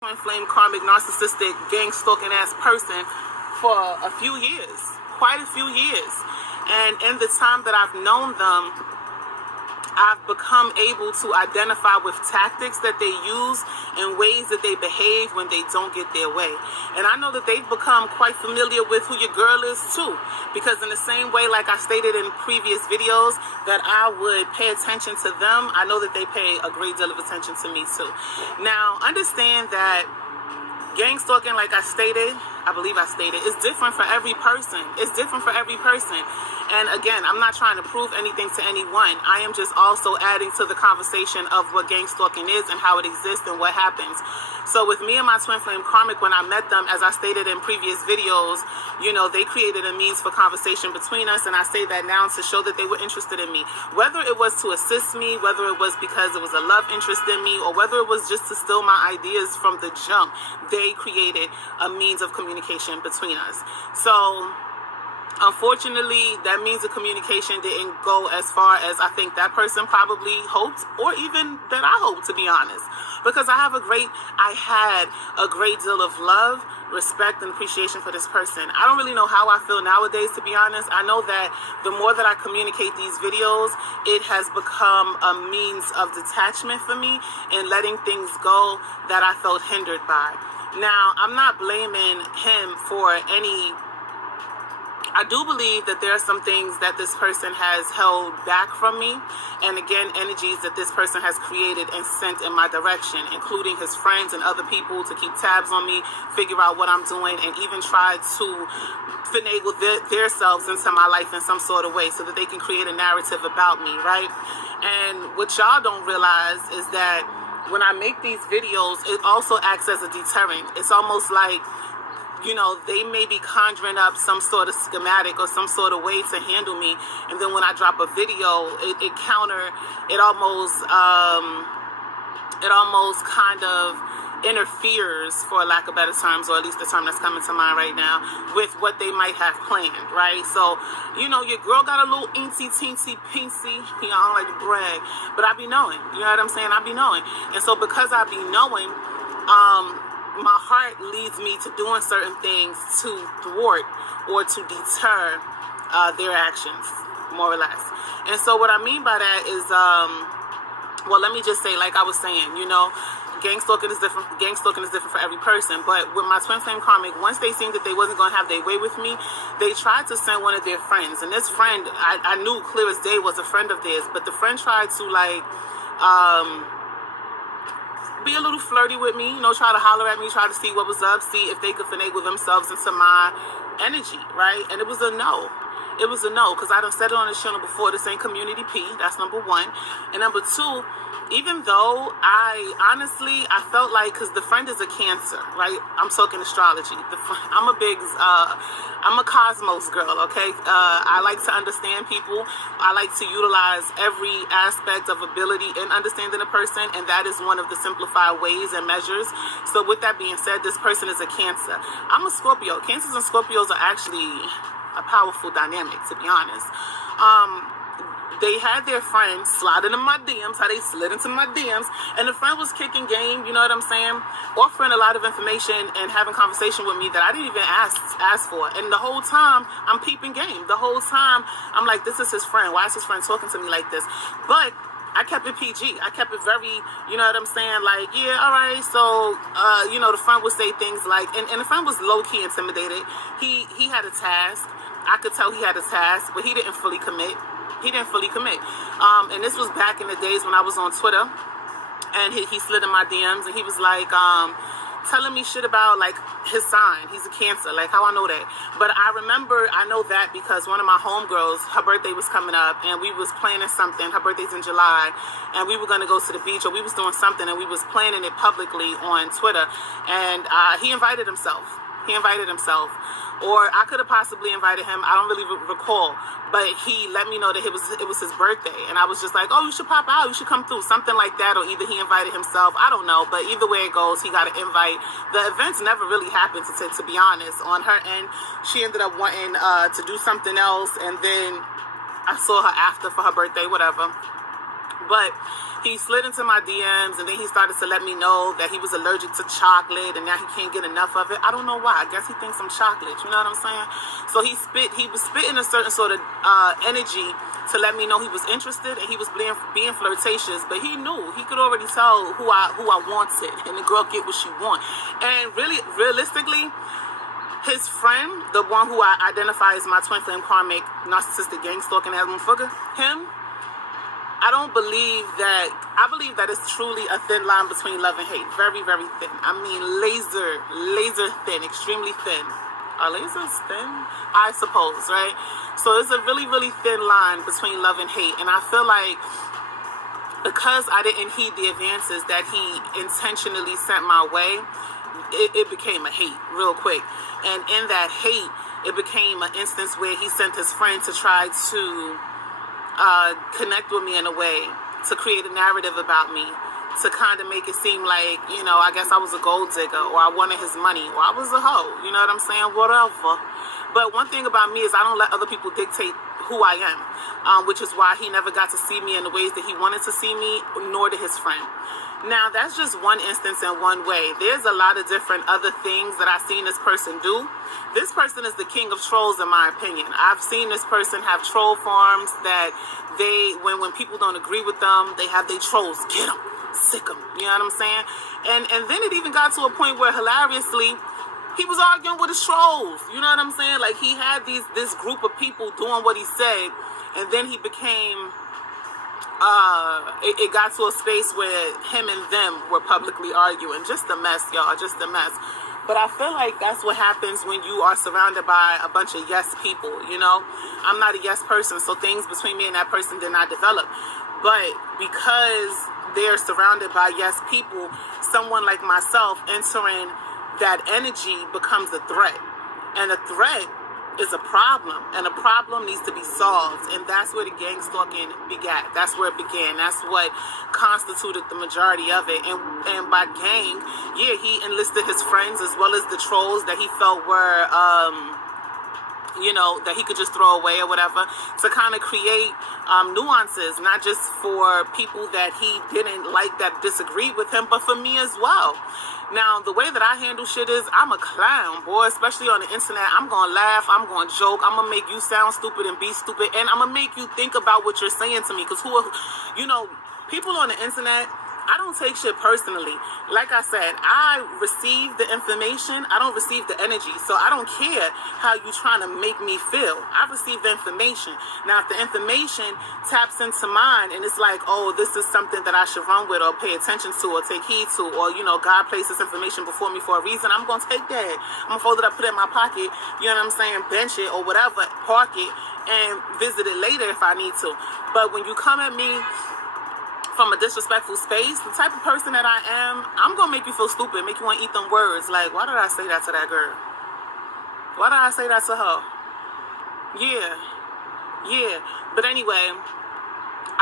twin flame, karmic, narcissistic, gang stalking ass person for a few years, quite a few years. And in the time that I've known them, I've become able to identify with tactics that they use and ways that they behave when they don't get their way. And I know that they've become quite familiar with who your girl is too, because in the same way, like I stated in previous videos, that I would pay attention to them, I know that they pay a great deal of attention to me too. Now, understand that gang stalking, like I stated, I believe I stated, is different for every person. It's different for every person. And again, I'm not trying to prove anything to anyone. I am just also adding to the conversation of what gang stalking is and how it exists and what happens. So with me and my twin flame karmic, when I met them, as I stated in previous videos, you know, they created a means for conversation between us. And I say that now to show that they were interested in me. Whether it was to assist me, whether it was because it was a love interest in me, or whether it was just to steal my ideas from the jump, they created a means of communication between us. So unfortunately, that means the communication didn't go as far as I think that person probably hoped, or even that I hoped, to be honest. Because I had a great deal of love, respect, and appreciation for this person. I don't really know how I feel nowadays, to be honest. I know that the more that I communicate these videos, it has become a means of detachment for me and letting things go that I felt hindered by. Now, I'm not blaming him for any. I do believe that there are some things that this person has held back from me, and again, energies that this person has created and sent in my direction, including his friends and other people to keep tabs on me, figure out what I'm doing, and even try to finagle their selves into my life in some sort of way so that they can create a narrative about me, right? And what y'all don't realize is that when I make these videos, it also acts as a deterrent. It's almost like, you know, they may be conjuring up some sort of schematic or some sort of way to handle me, and then when I drop a video, it almost kind of interferes, for lack of better terms, or at least the term that's coming to mind right now, with what they might have planned, right? So, you know, your girl got a little eensy teensy peensy, you know, I don't like to brag, but I be knowing, you know what I'm saying? I be knowing. And so because I be knowing, my heart leads me to doing certain things to thwart or to deter their actions, more or less. And so what I mean by that is, well, let me just say, like I was saying, you know, gang stalking is different. Gang stalking is different for every person. But with my twin flame karmic, once they seen that they wasn't going to have their way with me, they tried to send one of their friends. And this friend, I knew clear as day was a friend of theirs. But the friend tried to, like, be a little flirty with me, you know, try to holler at me, try to see what was up, see if they could finagle themselves into my energy, right? And it was a no. It was a no, because I done said it on this channel before, this ain't community P, that's number one. And number two, even though I felt like, because the friend is a Cancer, right? I'm talking astrology. I'm a cosmos girl, okay? I like to understand people. I like to utilize every aspect of ability in understanding a person, and that is one of the simplified ways and measures. So with that being said, this person is a Cancer. I'm a Scorpio. Cancers and Scorpios are actually a powerful dynamic, to be honest. They had their friend slide into my DMs, how they slid into my DMs, and the friend was kicking game, you know what I'm saying, offering a lot of information and having conversation with me that I didn't even ask for. And the whole time, I'm peeping game. The whole time, I'm like, this is his friend. Why is his friend talking to me like this? But I kept it PG. I kept it very, you know what I'm saying, like, yeah, all right, so, you know, the friend would say things like, and the friend was low-key intimidated. He had a task. I could tell he had a task, but he didn't fully commit. And this was back in the days when I was on Twitter, and he slid in my DMs, and he was like, telling me shit about, like, his sign. He's a Cancer. Like, how I know that? But I know that because one of my homegirls, her birthday was coming up, and we was planning something. Her birthday's in July, and we were going to go to the beach, or we was doing something, and we was planning it publicly on Twitter, and he invited himself. Or I could have possibly invited him. I don't really recall. But he let me know that it was his birthday. And I was just like, oh, you should pop out. You should come through. Something like that. Or either he invited himself. I don't know. But either way it goes, he got an invite. The events never really happened, to be honest. On her end, she ended up wanting to do something else. And then I saw her after for her birthday, whatever. But he slid into my DMs, and then he started to let me know that he was allergic to chocolate, and now he can't get enough of it. I don't know why. I guess he thinks I'm chocolate. You know what I'm saying? So he was spitting a certain sort of energy to let me know he was interested, and he was being flirtatious. But he knew, he could already tell who I wanted, and the girl get what she want. And really, realistically, his friend, the one who I identify as my twin flame karmic narcissistic gang stalking ass motherfucker, him, I believe that it's truly a thin line between love and hate. Very, very thin. I mean, laser thin, extremely thin. Are lasers thin? I suppose, right? So it's a really, really thin line between love and hate. And I feel like because I didn't heed the advances that he intentionally sent my way, it became a hate real quick. And in that hate, it became an instance where he sent his friend to try to connect with me in a way, to create a narrative about me, to kind of make it seem like, you know, I guess I was a gold digger, or I wanted his money, or I was a hoe, you know what I'm saying, whatever. But one thing about me is I don't let other people dictate who I am, which is why he never got to see me in the ways that he wanted to see me, nor did his friend. Now, that's just one instance in one way. There's a lot of different other things that I've seen this person do. This person is the king of trolls, in my opinion. I've seen this person have troll farms that when people don't agree with them, they have their trolls. Get them, sick them. You know what I'm saying? And then it even got to a point where, hilariously, he was arguing with his trolls. You know what I'm saying? Like, he had this group of people doing what he said, and then he became... it got to a space where him and them were publicly arguing. Just a mess, y'all, just a mess. But I feel like that's what happens when you are surrounded by a bunch of yes people, you know? I'm not a yes person, so things between me and that person did not develop. But because they're surrounded by yes people, someone like myself entering that energy becomes a threat. And a threat is a problem, and a problem needs to be solved, and that's where the gang stalking began. That's where it began. That's what constituted the majority of it. And by gang, yeah, he enlisted his friends as well as the trolls that he felt were you know, that he could just throw away or whatever, to kind of create nuances, not just for people that he didn't like that disagreed with him, but for me as well. Now, the way that I handle shit is I'm a clown, boy, especially on the internet. I'm going to laugh. I'm going to joke. I'm going to make you sound stupid and be stupid. And I'm going to make you think about what you're saying to me. Because, you know, people on the internet, I don't take shit personally. Like I said, I receive the information. I don't receive the energy. So I don't care how you trying to make me feel. I receive the information. Now, if the information taps into mine and it's like, oh, this is something that I should run with or pay attention to or take heed to, or, you know, God placed this information before me for a reason, I'm going to take that. I'm going to fold it up, put it in my pocket, you know what I'm saying, bench it or whatever, park it, and visit it later if I need to. But when you come at me from a disrespectful space, the type of person that I am, I'm going to make you feel stupid, make you want to eat them words. Like, why did I say that to that girl? Why did I say that to her? Yeah. But anyway,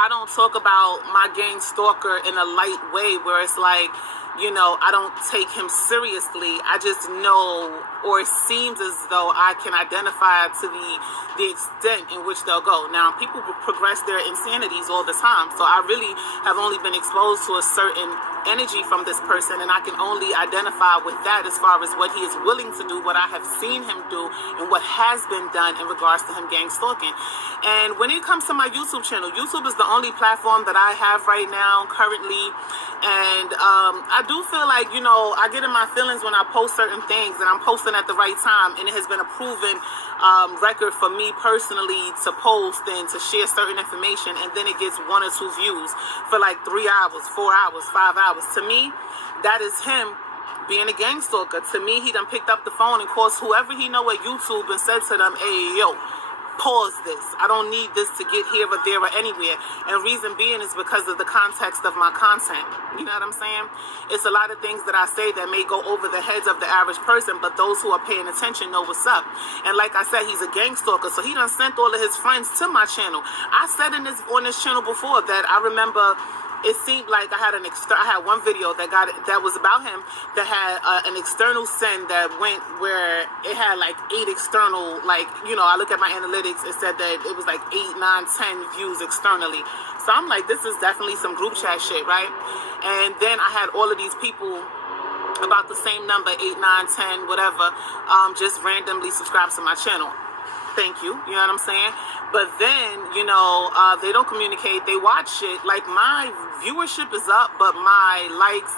I don't talk about my gang stalker in a light way where it's like, you know, I don't take him seriously. I just know, or it seems as though I can identify to the extent in which they'll go. Now, people progress their insanities all the time, so I really have only been exposed to a certain energy from this person, and I can only identify with that as far as what he is willing to do, what I have seen him do, and what has been done in regards to him gang stalking. And when it comes to my YouTube channel, YouTube is the only platform that I have right now currently, and I do feel like, you know, I get in my feelings when I post certain things, and I'm posting at the right time, and it has been a proven record for me personally to post and to share certain information, and then it gets 1 or 2 views for like 3 hours, 4 hours, 5 hours. To me, that is him being a gang stalker. To me, he done picked up the phone and called whoever he know at YouTube and said to them, hey, yo, pause this. I don't need this to get here or there or anywhere. And reason being is because of the context of my content. You know what I'm saying? It's a lot of things that I say that may go over the heads of the average person, but those who are paying attention know what's up. And like I said, he's a gang stalker, so he done sent all of his friends to my channel. I said on this channel before that I remember it seemed like I had one video that was about him that had an external send that went where it had like 8 external, like, I look at my analytics, it said that it was like 8, 9, 10 views externally. So I'm like, this is definitely some group chat shit, right? And then I had all of these people about the same number, 8, 9, 10, whatever, just randomly subscribe to my channel. Thank you. You know what I'm saying? But then, they don't communicate. They watch it. Like, my viewership is up, but my likes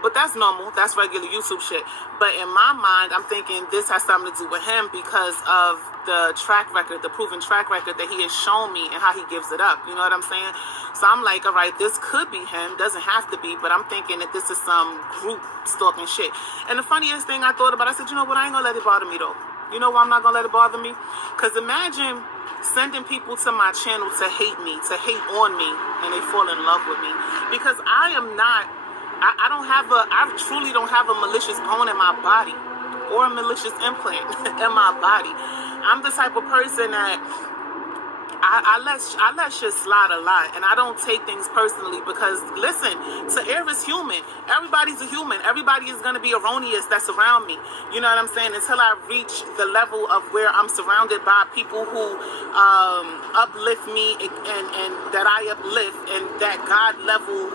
but that's normal. That's regular YouTube shit. But in my mind, I'm thinking this has something to do with him because of the track record, the proven track record that he has shown me and how he gives it up. You know what I'm saying? So I'm like, all right, this could be him. Doesn't have to be, but I'm thinking that this is some group stalking shit. And the funniest thing I thought about, I said, you know what? I ain't gonna let it bother me though. You know why I'm not going to let it bother me? Because imagine sending people to my channel to hate me, to hate on me, and they fall in love with me. Because I truly don't have a malicious bone in my body or a malicious implant in my body. I'm the type of person that I let shit slide a lot, and I don't take things personally because, listen, to err is human. Everybody's a human. Everybody is going to be erroneous that's around me. You know what I'm saying? Until I reach the level of where I'm surrounded by people who uplift me and that I uplift, and that God level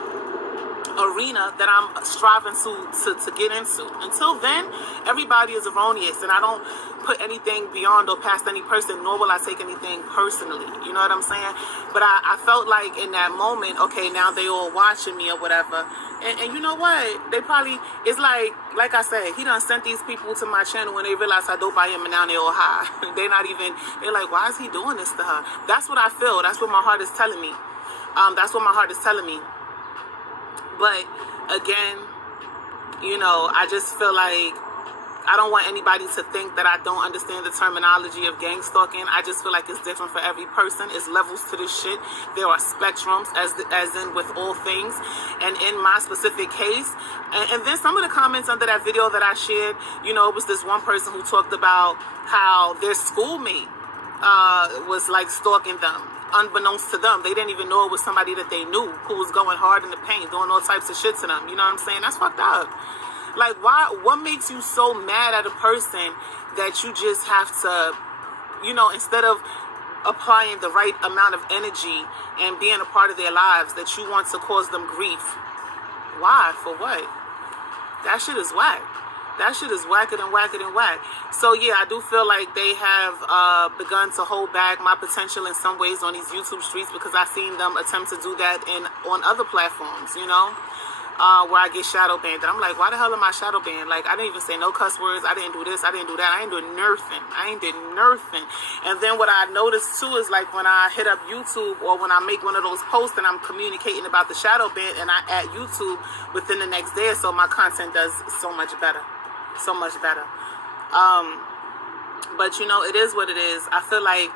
arena that I'm striving to get into. Until then, everybody is erroneous, and I don't put anything beyond or past any person, nor will I take anything personally. You know what I'm saying? But I felt like in that moment, okay, now they all watching me or whatever. And you know what? They probably, it's like I said, he done sent these people to my channel when they realized how dope I am, and now they all high. They're like, why is he doing this to her? That's what I feel. That's what my heart is telling me. That's what my heart is telling me. But again, I just feel like I don't want anybody to think that I don't understand the terminology of gang stalking. I just feel like it's different for every person. It's levels to this shit. There are spectrums, as in with all things. And in my specific case, and then some of the comments under that video that I shared, it was this one person who talked about how their schoolmate was like stalking them. Unbeknownst to them, they didn't even know it was somebody that they knew who was going hard in the paint, doing all types of shit to them. You know what I'm saying? That's fucked up. Like, why? What makes you so mad at a person that you just have to, instead of applying the right amount of energy and being a part of their lives, that you want to cause them grief? Why? For what? That shit is whack. That shit is whacker than whacker than whack. So yeah, I do feel like they have begun to hold back my potential in some ways on these YouTube streets, because I've seen them attempt to do that on other platforms, where I get shadow banned. And I'm like, why the hell am I shadow banned? Like, I didn't even say no cuss words. I didn't do this. I didn't do that. I ain't doing nothing. I ain't did nothing. And then what I noticed too is, like, when I hit up YouTube or when I make one of those posts and I'm communicating about the shadow ban and I add YouTube within the next day or so, my content does so much better. So much better. But it is what it is. I feel like,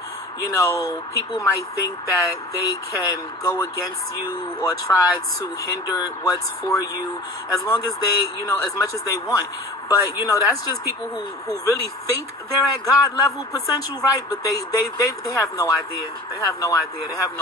people might think that they can go against you or try to hinder what's for you as long as they, as much as they want. But, that's just people who really think they're at God level potential, right? But they have no idea. They have no idea. They have no